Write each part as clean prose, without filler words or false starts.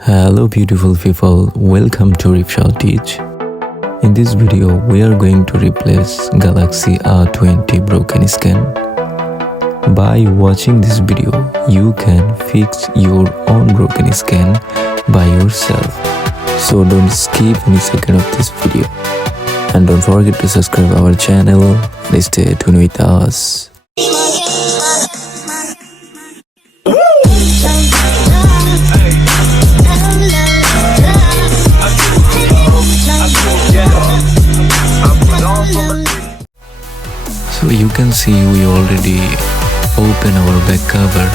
Hello beautiful people, welcome to Ripshall Teach. In this video, we are going to replace Galaxy A20 broken skin. By watching this video, you can fix your own broken skin by yourself. So don't skip any second of this video. And don't forget to subscribe our channel and stay tuned with us. So you can see we already open our back cover.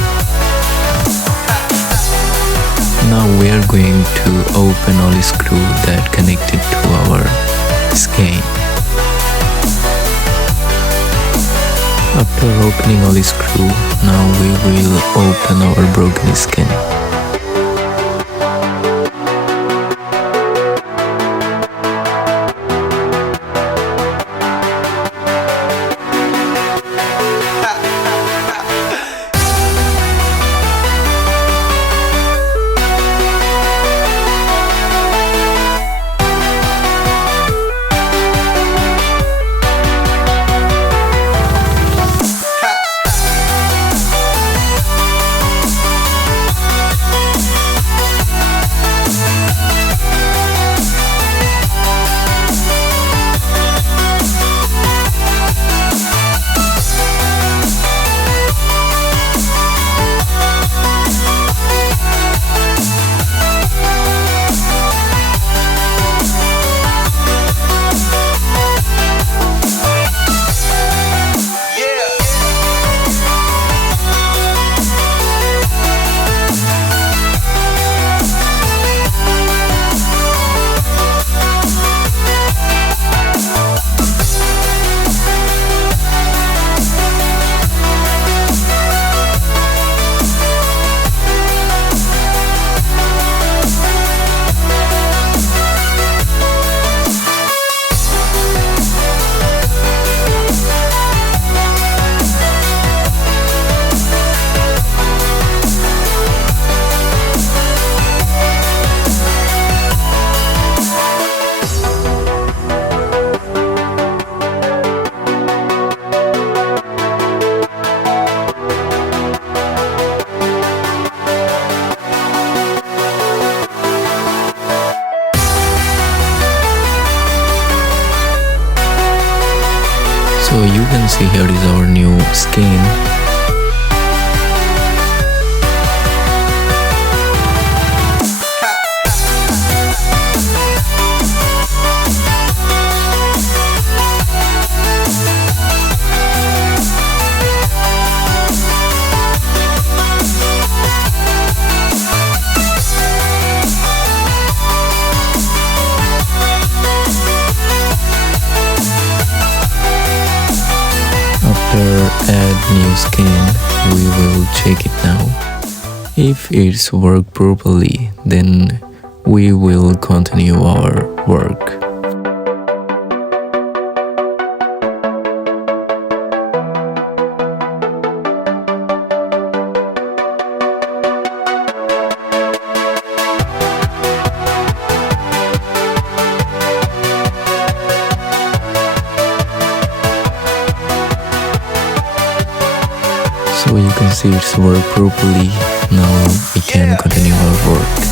Now we are going to open all the screw that connected to our skin. After opening all the screw, now we will open our broken skin. So you can see here is our new skin. After add new skin, we will check it now. If it's worked properly, then we will continue our work. So you can see it's worked properly. Now we can continue our work.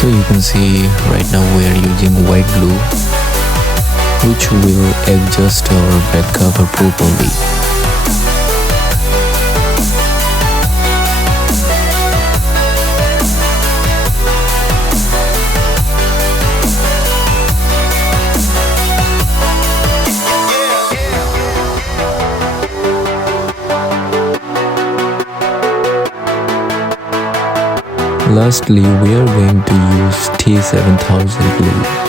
So you can see right now we are using white glue, which will adjust our back cover properly. Lastly, we are going to use T7000 glue.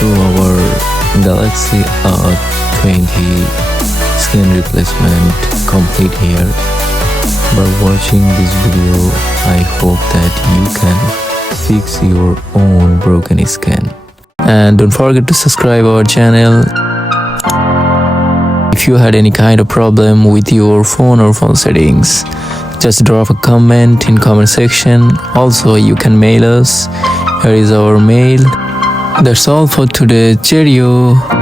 So our Galaxy A20 screen replacement complete here. By watching this video, I hope that you can fix your own broken skin. And don't forget to subscribe our channel. If you had any kind of problem with your phone or phone settings, just drop a comment in comment section. Also, you can mail us. Here is our mail. That's all for today. Cheerio.